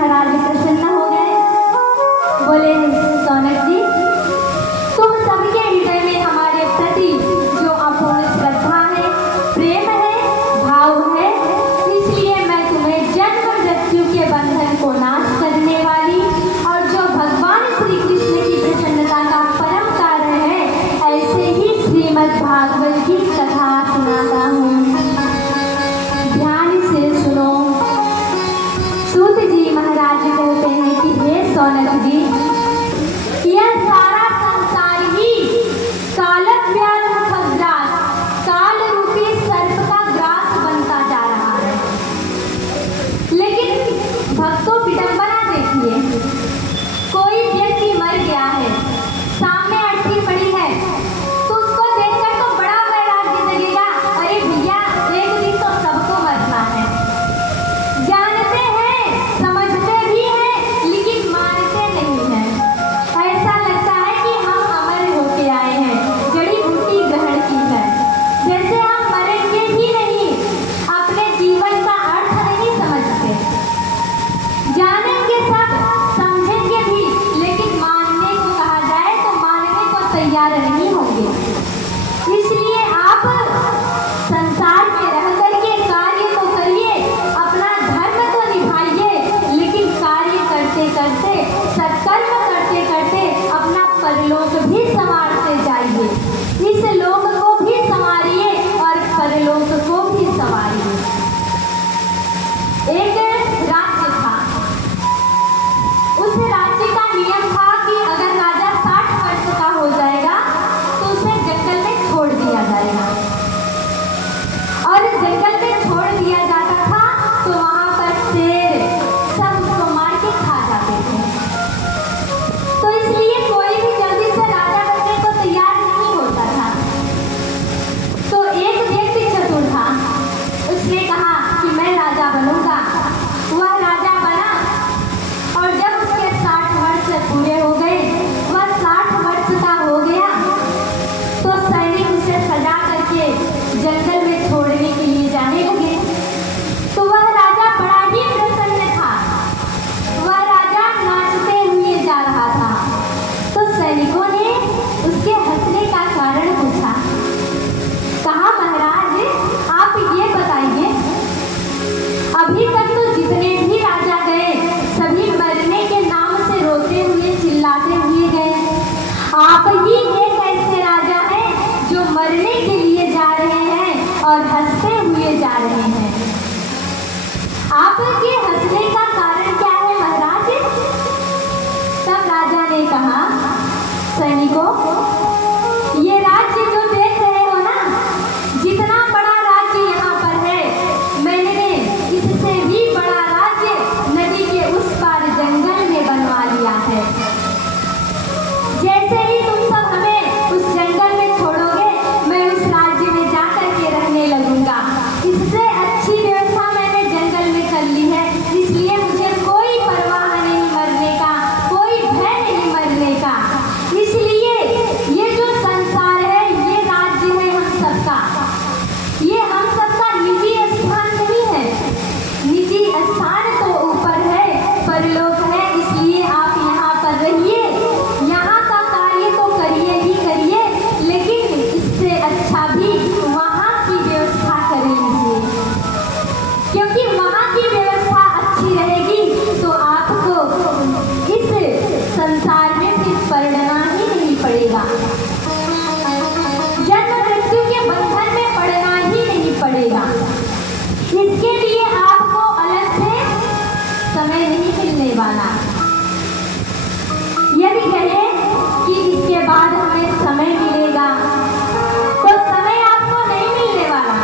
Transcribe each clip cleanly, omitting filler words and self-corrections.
महाराज प्रसन्न हो गए। बोले, सौनक जी, तुम सबके हृदय में हमारे प्रति जो अपूर्ण श्रद्धा है, प्रेम है, भाव है, इसलिए मैं तुम्हें जन्म मृत्यु के बंधन को नाश करने वाली और जो भगवान श्री कृष्ण की प्रसन्नता का परम कारण है, ऐसे ही श्रीमद् भागवत की कथा सुनाता हूँ। ध्यान से सुनो। सूत जी महाराज कहते हैं कि हे सौनक जी, यह सारा संसार ही कालव्याल मुखग्रास, काल रूपी सर्प का ग्रास बनता जा रहा है। लेकिन भक्तों, विडंबना देखिए, कोई व्यक्ति मर गया है, सामने अर्थी पड़ी है, तो उसको देखकर तो बड़ा वैराग्य जगेगा। अरे भैया, एक दिन तो सबको मरना है। जानते हैं, समझते भी हैं, लेकिन मानते नहीं हैं। ऐसा लगता है कि हम अमर होके आए हैं, जड़ी बूटी ग्रहण की है, जैसे हम मरेंगे भी नहीं, अपने जीवन का अर्थ नहीं समझते। जानेंगे सब, समझेंगे भी, लेकिन मानने को कहा जाए तो मानने को तैयार नहीं होंगे। इसलिए आप संसार में रह करके कार्य तो करिए, अपना धर्म तो निभाइए, लेकिन कार्य करते करते, सत्कर्म करते करते अपना परलोक भी संवारते जाइए। इस लोक को भी संवारिए और परलोक को भी संवारिए। एक राज्य था, उस राज्य का नियम था कि अगर राजा 60 वर्ष का हो जाएगा तो उसे जंगल में छोड़ दिया जाएगा। और जंगल में छोड़ दिया जाता था तो वहां पर शेर सब उसको मार के खा जाते थे। तो इसलिए कोई भी जल्दी से राजा बनने को तैयार नहीं होता था। तो एक व्यक्ति चतुर था, उसने कहा कि मैं राजा बनूंगा। वह राजा बना और जब उसके 60 वर्ष पूरे हो गए, वह 60 वर्ष का हो गया, तो सैनिक उसे सजा करके जंगल में छोड़ने के लिए जाने लगे। तो वह राजा बड़ा ही प्रसन्न था, वह राजा नाचते हुए जा रहा था। तो सैनिकों ने उसके हंसने का कारण पूछा। कहा, महाराज, आप ये बताइए, अभी तक तो जितने भी राजा गए सभी मरने के नाम से रोते हुए चिल्लाते हुए गए। आप ही एक ऐसे राजा हैं जो मरने के लिए जा रहे हैं और हंसते हुए जा रहे हैं। आपके हंसने का कारण क्या है महाराज? तब राजा ने कहा, सैनिकों, ये राज्य जो देख रहे हो ना, जितना बड़ा राज्य यहाँ पर है, मैंने इससे भी बड़ा राज्य नदी के उस पार जंगल में बनवा लिया है। जैसे ही तुम सब हमें उस जंगल में छोड़ोगे, मैं उस राज्य में जाकर के रहने लगूंगा। इससे अच्छी व्यवस्था मैंने जंगल में कर ली है, इसलिए मुझे कोई परवाह नहीं मरने का, कोई भय नहीं मरने का। इसलिए ये जो संसार है, ये राज्य है हम सबका, ये हम सबका निजी स्थान नहीं है। निजी स्थान तो ऊपर है, परलोक है, इसलिए आप यहाँ पर रहिए, यहाँ का कार्य तो करिए ही करिए, लेकिन इससे अच्छा भी वहाँ की व्यवस्था कर लीजिए, क्योंकि वहाँ की व्यवस्था अच्छी रहेगी तो आपको इस संसार में फिर पड़ना ही नहीं पड़ेगा, जन्म मृत्यु के बंधन में पड़ना ही नहीं पड़ेगा। इसके लिए आपको अलग से समय नहीं मिलने वाला। यदि कहे कि इसके बाद हमें समय मिलेगा, तो समय आपको नहीं मिलने वाला।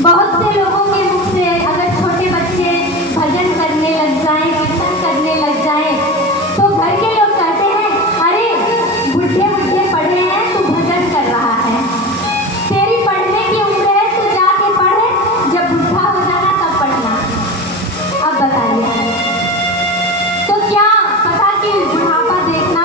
बहुत से लोगों के मुख से अगर छोटे बच्चे भजन करने लग जाएं, कीर्तन करने लग जाएं, तो घर के लोग कहते हैं, अरे बुढ़े बुढ़े पढ़े हैं, तू भजन कर रहा है, तेरी पढ़ने की उम्र है, तू जाके पढ़े, जब बुढ़ा हो जाना तब पढ़ना। अब बताइए, तो क्या पता कि बुढ़ापा देखना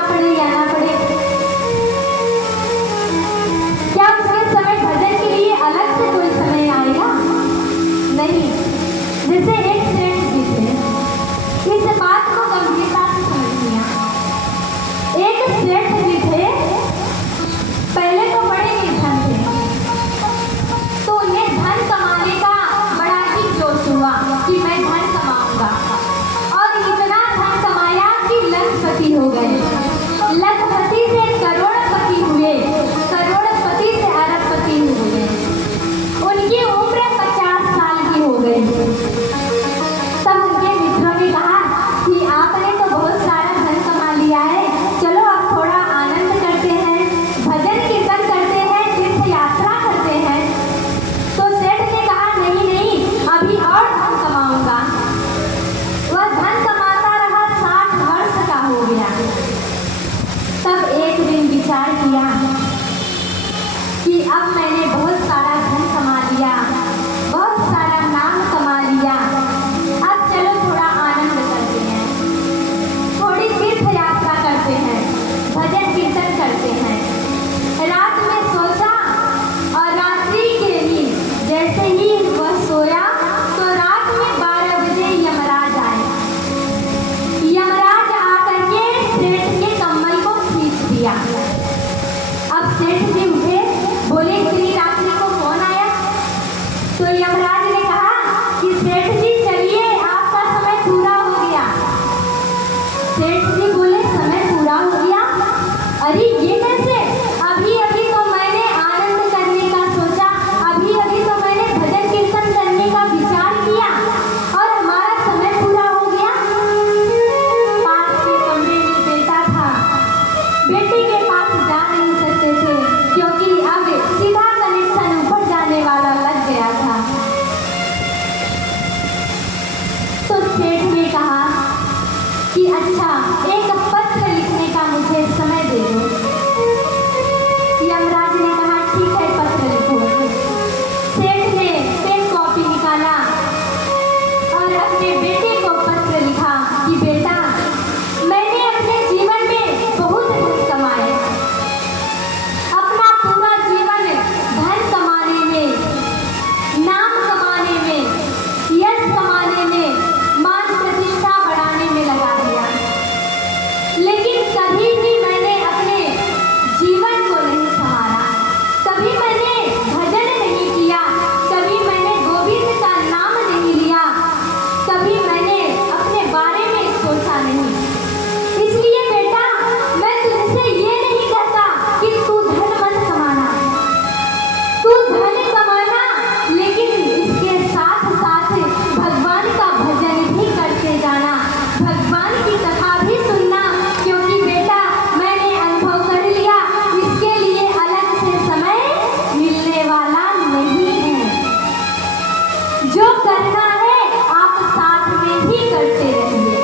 जो करना है आप साथ में ही करते रहिए।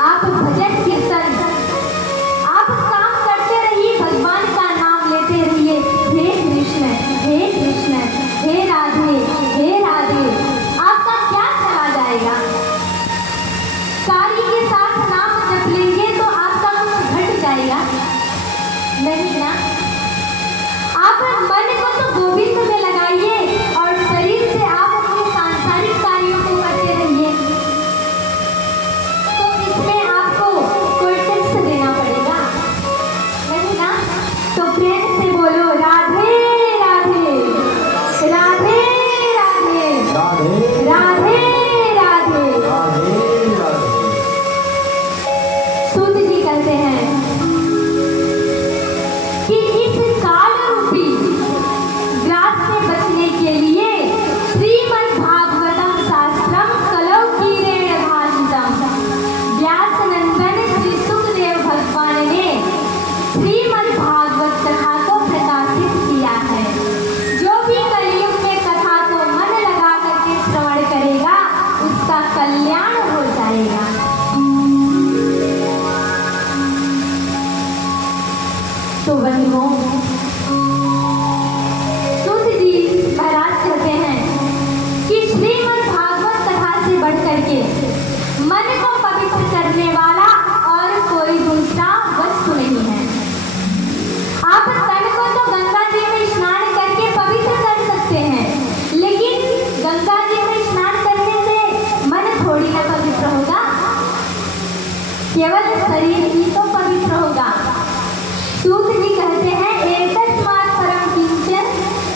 आप भजन कीर्तन आप काम करते रहिए, भगवान का नाम लेते रहिए। हे कृष्ण हे कृष्ण, हे राधे हे राधे। आपका क्या चला जाएगा? कार्य के साथ नाम जप लेंगे तो आपका कुछ घट जाएगा? नहीं ना। आप मन को तो गोविंद में लगाइए और शरीर से आप अपने सांसारिक कार्यों को करते रहिए। तो इसमें आपको कोई टैक्स देना पड़ेगा? नहीं ना। तो प्रेम से बोलो राधे राधे राधे राधे राधे राधे। सूत जी कहते हैं कि इस काल रूपी ग्रास से बचने के लिए श्रीमद् भागवतम शास्त्रम कलौ कीरेण भाषितम। व्यास नंदन श्री सुखदेव भगवान ने श्रीमद् भागवत कथा को प्रकाशित किया है। जो भी कलयुग में कथा को मन लगा करके श्रवण करेगा उसका कल्याण हो जाएगा। तो बंधुओं, सूत जी महाराज कहते हैं कि श्रीमद् भागवत कथा से बढ़ करके मन को पवित्र करने वाला और कोई दूसरा वस्तु नहीं है। आप तन को तो गंगा जी में स्नान करके पवित्र कर सकते हैं, लेकिन गंगा जी में स्नान करने से मन थोड़ी ना पवित्र होगा, केवल शरीर ही तो पवित्र होगा। सूत जी कहते हैं एतस्मात् परं किंचन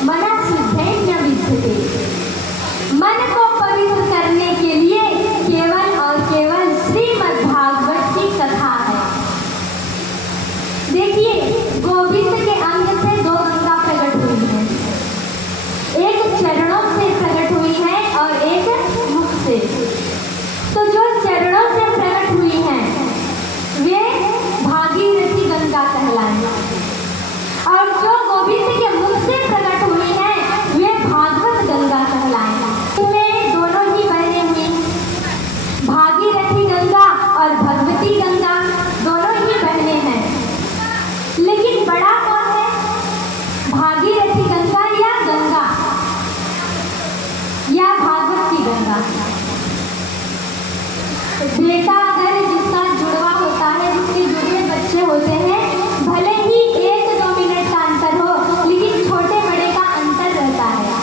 मनः शुद्धेन विद्यते। मन को पवित्र करने के लिए केवल और केवल श्रीमद् भागवत की कथा है। देखिए, गोविंद के अंग से दो गंगा प्रकट हुई है, एक चरणों से प्रकट हुई है और एक मुख से। तो जो चरणों से प्रकट हुई है वे भागीरथी गंगा कहलाए और जो गोविंद के मुख से प्रकट हुई है वे भागवत गंगा कहलाए। इसमें दोनों ही बहनें हुई, भागीरथी गंगा और भगवती गंगा दोनों ही बहनें हैं। लेकिन बड़ा कौन है, भागीरथी गंगा या भागवत की गंगा? बेटा अगर जिसका जुड़वा होता है, जिसके जुड़वे बच्चे होते हैं, भले ही 1-2 मिनट का अंतर हो लेकिन छोटे बड़े का अंतर रहता है।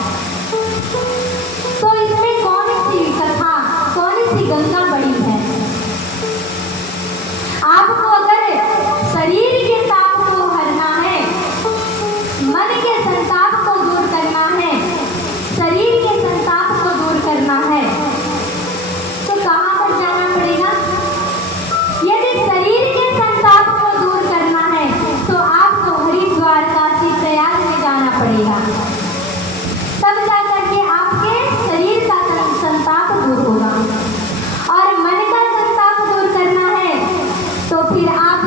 तो इसमें कौन सी कथा, कौन सी गंगा बड़ी है? आपको अगर शरीर के ताप को हरना है, मन के संताप को दूर करना है, शरीर के संताप को दूर करना है तो कहाँ पर जाना पड़ेगा? यदि शरीर के संताप को दूर करना है तो आपको हरिद्वार काशी प्रयाग में जाना पड़ेगा, तब जाकर के आपके शरीर का संताप दूर होगा। और मन का संताप दूर करना है तो फिर आप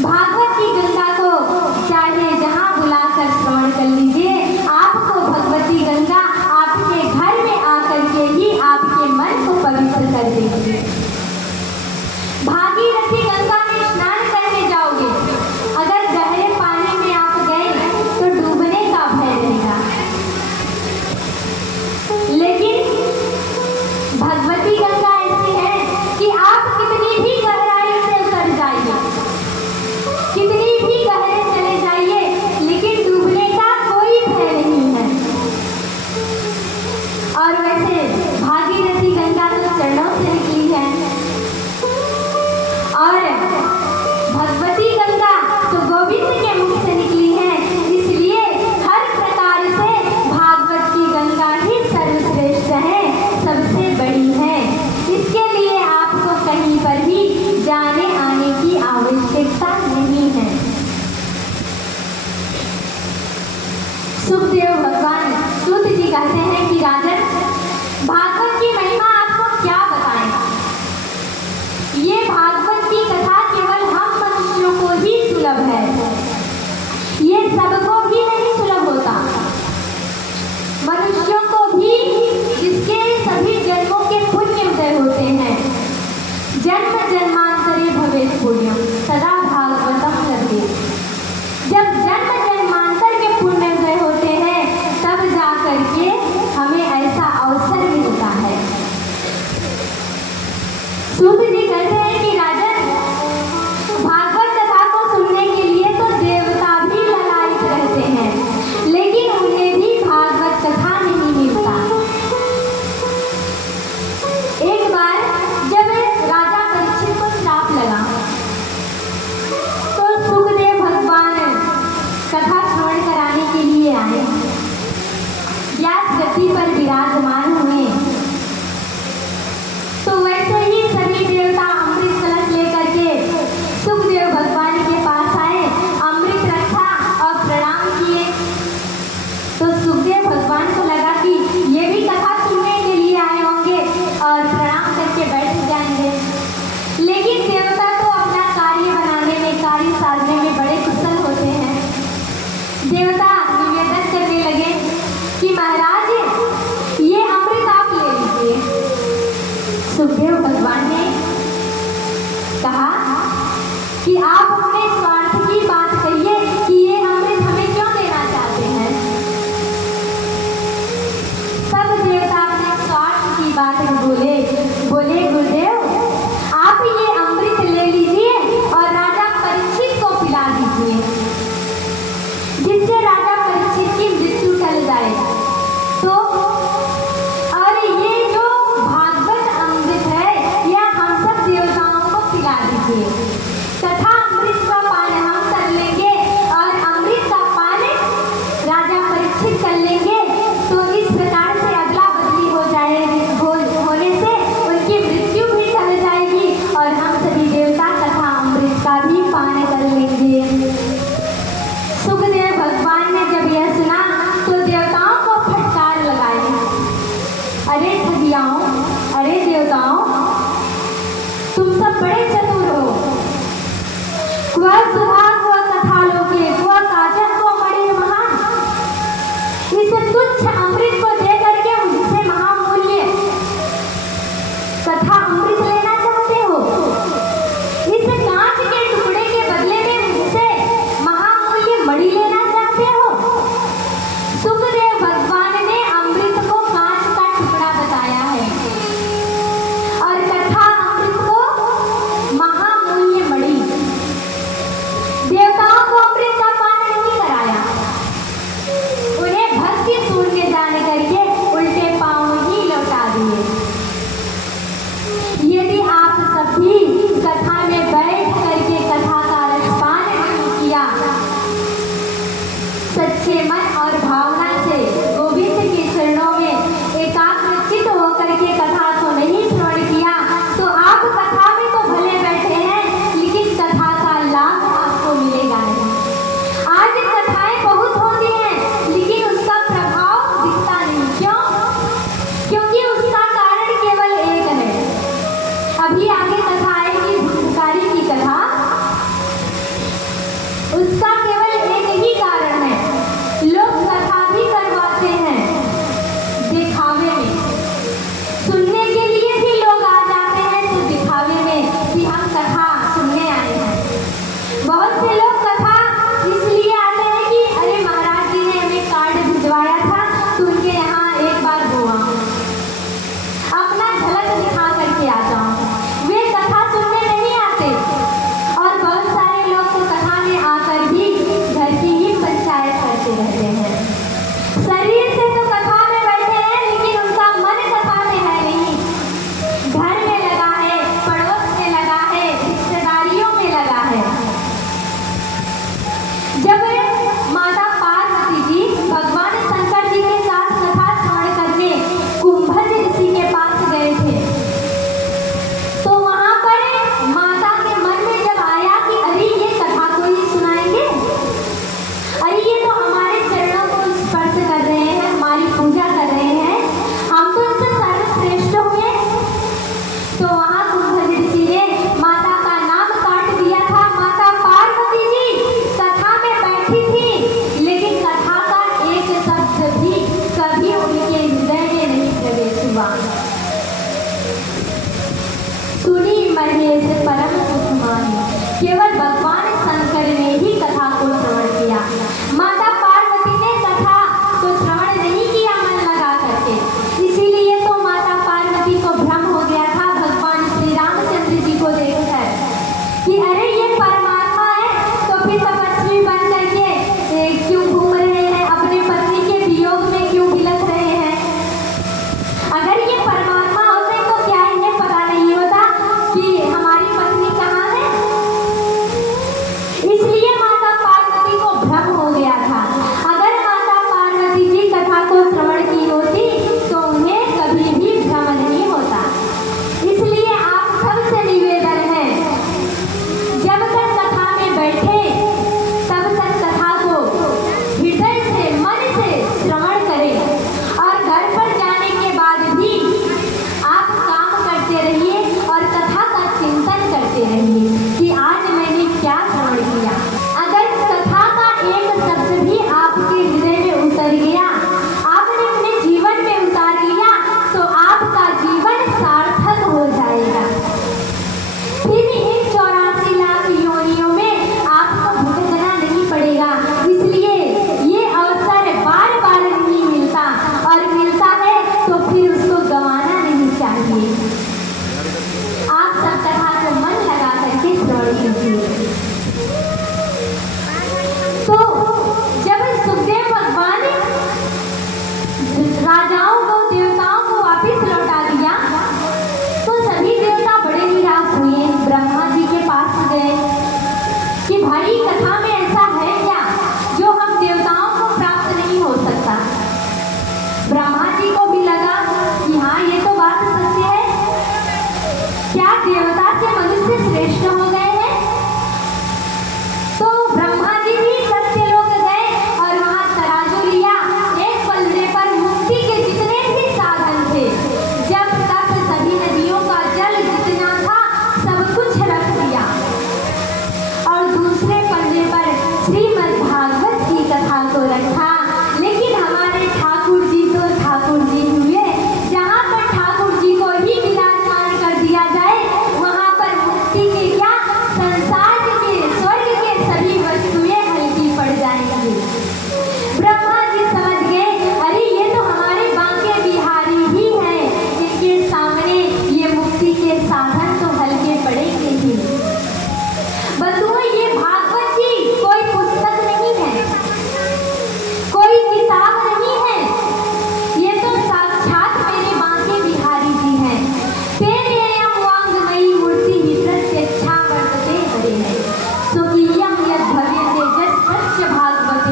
भागवत की गंगा को चाहे जहाँ बुलाकर श्रवण कर लीजिए। आपको भगवती गंगा आपके घर में आकर के ही आपके मन को पवित्र कर देगी। भागीरथी गंगा में स्नान करने जाओगे, अगर गहरे पानी में आप गए तो डूबने का भय रहेगा, लेकिन भगवती गंगा ऐसी है कि आप कितनी भी गहराई से उतर जाइए, कितनी भी गहरे चले जाइए, लेकिन डूबने का कोई भय नहीं है। और वैसे भागीरथी गंगा तो चरणों से निकली है और भगवती गंगा तो गोविंद के मुख से निकली है, इसलिए हर प्रकार से भागवत की गंगा ही सर्वश्रेष्ठ है, सबसे बड़ी है। इसके लिए आपको कहीं पर भी जाने आने की आवश्यकता नहीं है। सुखदेव भगवान सूत जी कहते हैं कि राजन, भागवत की महिमा आपको क्या बताएं? ये भागवत की कथा केवल हम मनुष्यों को ही सुलभ है, ये सबको भी नहीं सुलभ होता। धरती पर विराजमान हुए। तो वैसे ही सभी देवता अमृत कलश लेकर के सुखदेव भगवान के पास आए, अमृत रखा और प्रणाम किए। तो सुखदेव भगवान को लगा कि ये भी कथा सुनने के लिए आए होंगे और प्रणाम करके बैठ जाएंगे, लेकिन देवता तो अपना कार्य बनाने में, कार्य साधने में बड़े कुशल होते हैं। देवता निवेदन करने लगे कि महाराज ये अमृत आप ले लीजिए। सुखदेव भगवान ने कहा कि आप अपने स्वार्थ की बात कहिए कि ये अमृत हमें क्यों देना चाहते हैं। सब देवता अपने स्वार्थ की बात में बोले गुरुदेव आप ये अमृत ले लीजिए और राजा परीक्षित को पिला दीजिए, जिससे राजा परीक्षित की मृत्यु टल जाए। तो और ये जो भागवत अमृत है यह हम सब देवताओं को पिला दीजिए तथा अमृत का पान हम कर लेंगे और अमृत का पान राजा परीक्षित कर लेंगे। तो इस प्रकार से अदला बदली हो जाएगी, होने से उनकी मृत्यु भी टल जाएगी और हम सभी देवता तथा अमृत का भी पान कर लेंगे। सुखदेव भगवान ने जब यह सुना तो देवताओं को फटकार लगाई, अरे ठगियाओं, अरे देवताओं, तुम सब बड़े चतुर हो। क्व सुधा क्व कथा लोके क्व काचन क्व मणि महान। इस तुच्छ अमृत को दे करके मुझसे महामूल्य कथा अमृत लेना चाहते हो। इस कांच के टुकड़े के बदले में मुझसे महामूल्य मणि लेना चाहते हो। सुखदेव भगवान ने अमृत को कांच का टुकड़ा बताया है और कथा अमृत को महामूल्य मणि। देवताओं को अमृत का पान नहीं कराया, उन्हें भक्ति शून्य जान करके उल्टे पांव ही लौटा दिए। यदि आप सभी कथा में बैठ करके कथा का रसपान नहीं किया, सच्चे मन और भावना से गोविंद के चरणों में एकाग्रचित होकर के कथा को नहीं श्रवण किया, तो आप कथा में तो भले बैठे हैं लेकिन कथा का लाभ आपको मिलेगा नहीं। आज कथाएं बहुत होती हैं लेकिन उसका प्रभाव दिखता नहीं। क्यों? क्योंकि उसका कारण केवल एक है। अभी आगे कथा आएगी धूपकारी की कथा, उसका केवल एक ही कारण है। लोग कथा भी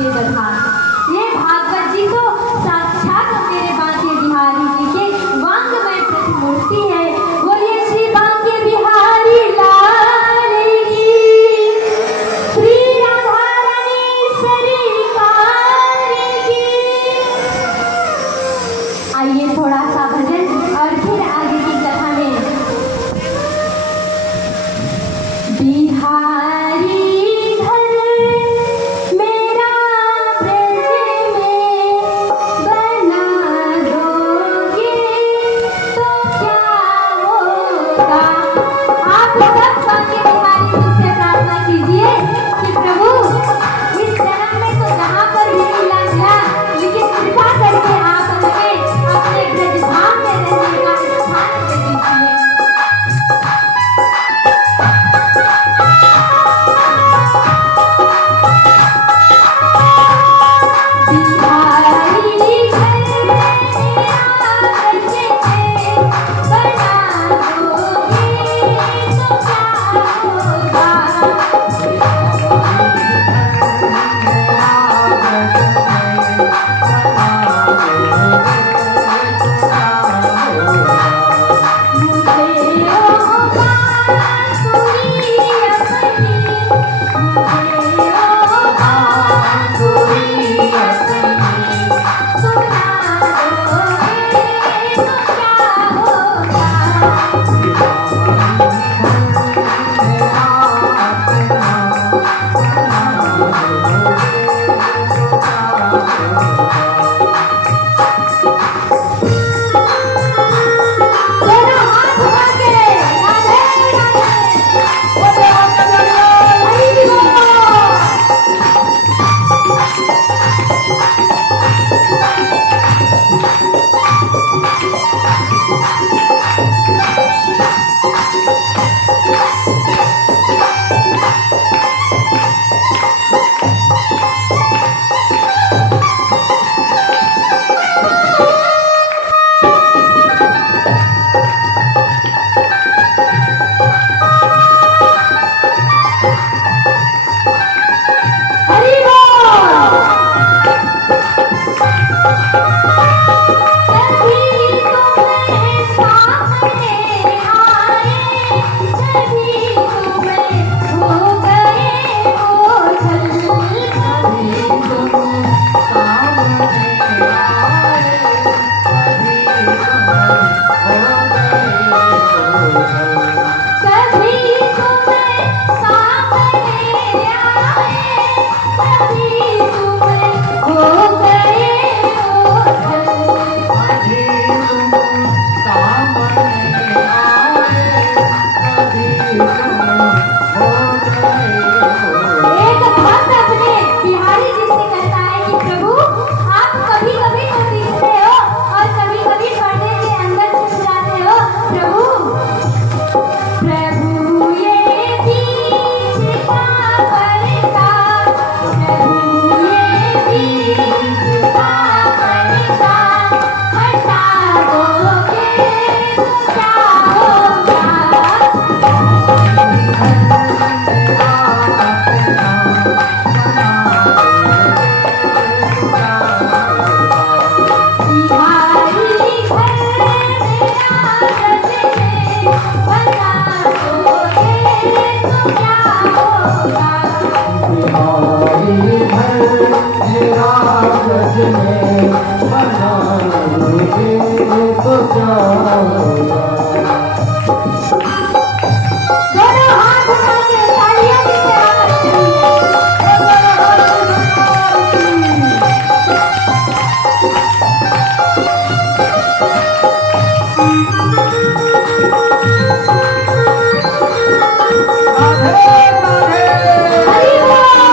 ये बधान। ये भागवत जी तो साक्षात मेरे बांके बिहारी जी के वांगमय प्रतिमूर्ति है। बोलिए श्री बांके बिहारी लाल की, श्री राधा रानी सरकार की। आइए थोड़ा सा भजन और फिर आगे की कथा में। बिहारी घर मेरा ब्रज में बना दोगे तो क्या होगा। आप सब बांके बिहारी मुझसे प्रार्थना कीजिए कि प्रभु इस जन्म में तो जहाँ पर भी मिला मिला, लेकिन कृपा करके आप हमें अपने ब्रज धाम में रहने का स्थान दे दीजिए। बिहारी घर मेरा ब्रज में बना दोगे तो क्या होगा। मुझे ओ बांसुरी अपनी, मुझे ओ बांसुरी अपनी सुना दोगे तो क्या होगा। दोनों हाथ उठा के राधे राधे बोलो हरि बोल। हरि बोल। सभी तुम्हें सामने आए, सभी तुम्हें हो गए ओझल, सभी तुम सामने आए, सभी तुम्हें सामने आए, सभी तुम्हें हो गए एक भक्त अपने बिहारी जी से कहता है कि प्रभु आप कभी कभी तो दिखते हो और कभी कभी पर्दे के अंदर छुप जाते हो। प्रभु ये बीच का पर्दा, प्रभु ये बीच का पर्दा हटा दोगे तो क्या होगा। बिहारी घर मेरा ब्रज में बना दोगे तो क्या होगा। बिहारी घर मेरा ब्रज में बना दोगे तो क्या होगा। दोनों हाथ उठा के तालियां की सराहना हरि बोल।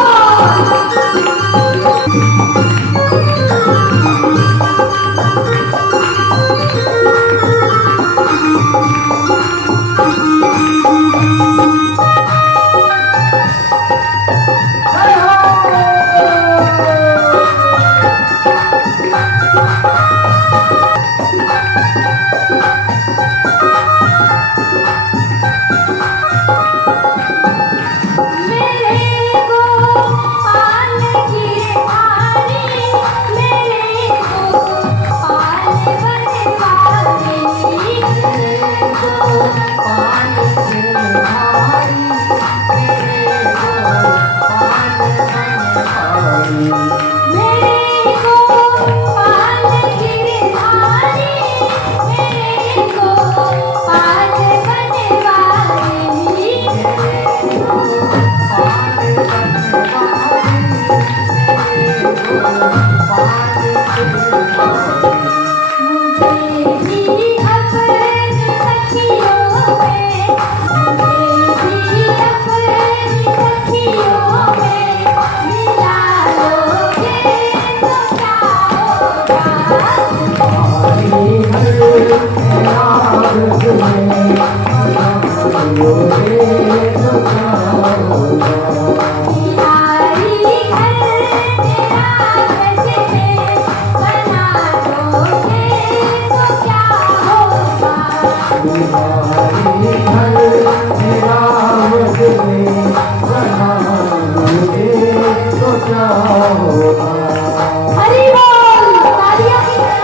हरि बोल तालियां की तरह।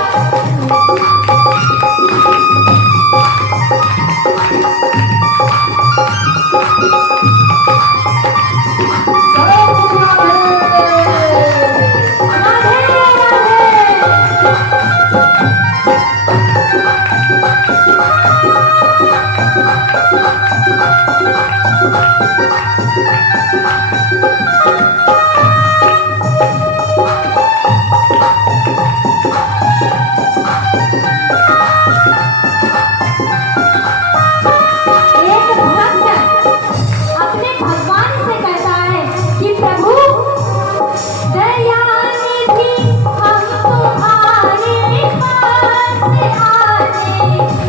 एक भक्त अपने भगवान से कहता है कि प्रभु दयानिधि हम तुम्हारे पास आने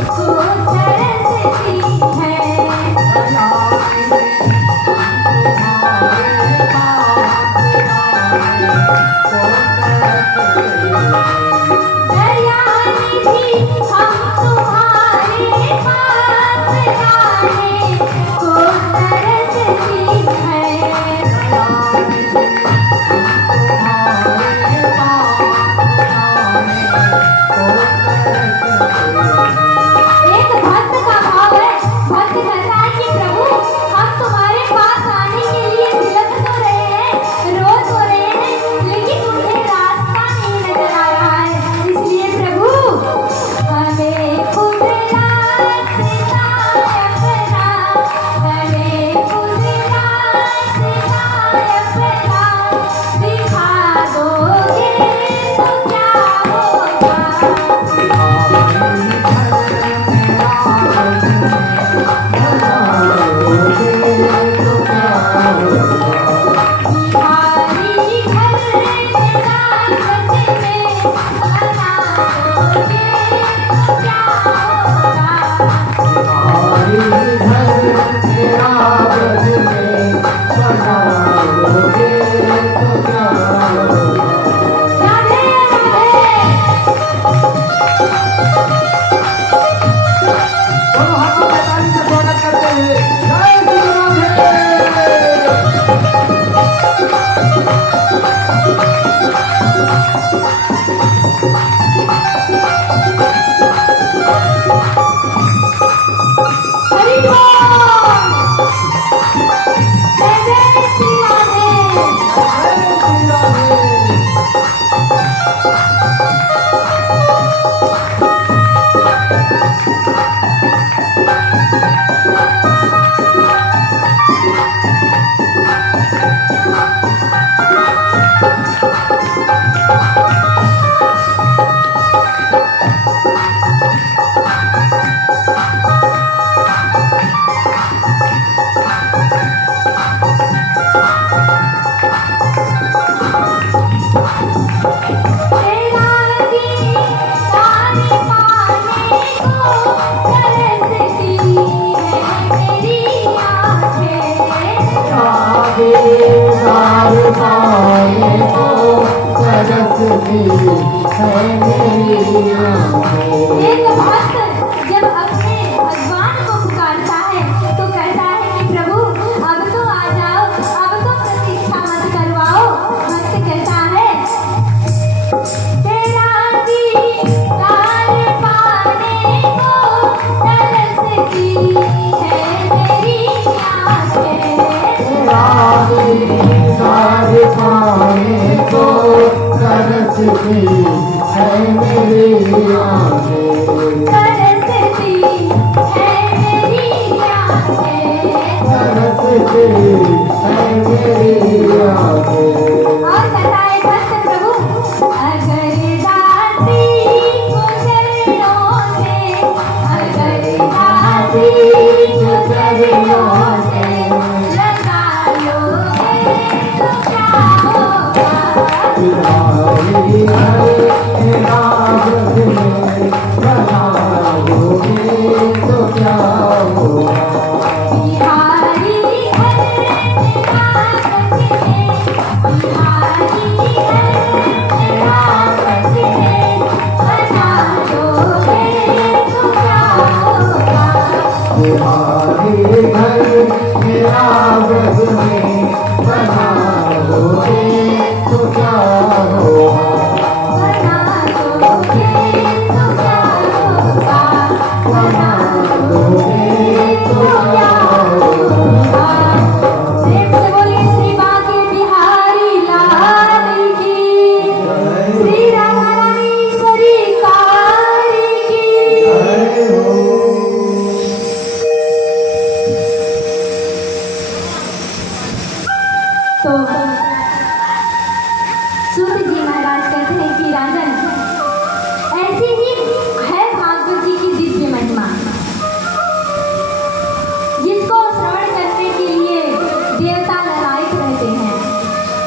को तरसती है। दयानिधि हम तुम्हारे पास आने को तरसती है। एक भक्त का भाव है। भक्त कहता है कि प्रभु हम तुम्हारे पास आने के लिए बिलख तो रहे हैं, रो तो रहे हैं, लेकिन उन्हें रास्ता नहीं नजर आ रहा है। इसलिए प्रभु हमें खुद रास्ता अपना, हमें खुद रास्ता अपना दिखा दोगे तो क्या होगा। हमारी घर मेरा बच में बना दोगे तो क्या होगा। राधे राधे। हरि बोल। जय जय श्री राधे। तेरा दीदार पाने को तरसती है मेरी आँखें। एक भक्त जब अपने भगवान को पुकारता है तो कहता है कि प्रभु अब तो आ जाओ, अब तो प्रतीक्षा मत करवाओ। भक्त कहता है तेरा दीदार पाने को तरसती है मेरी आँखें। तरसती है मेरी आँखें। और कहता है भक्त प्रभु बंधन